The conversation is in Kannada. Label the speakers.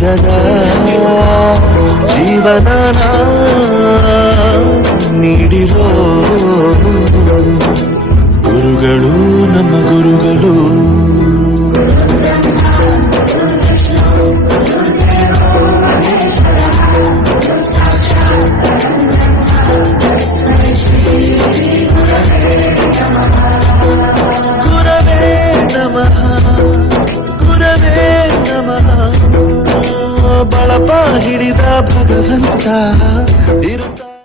Speaker 1: ಚಂದದ ಜೀವನನ ನೀಡಿರೋ ಗುರುಗಳು ನಮ್ಮ ಗುರುಗಳು. இருந்தா இருந்தா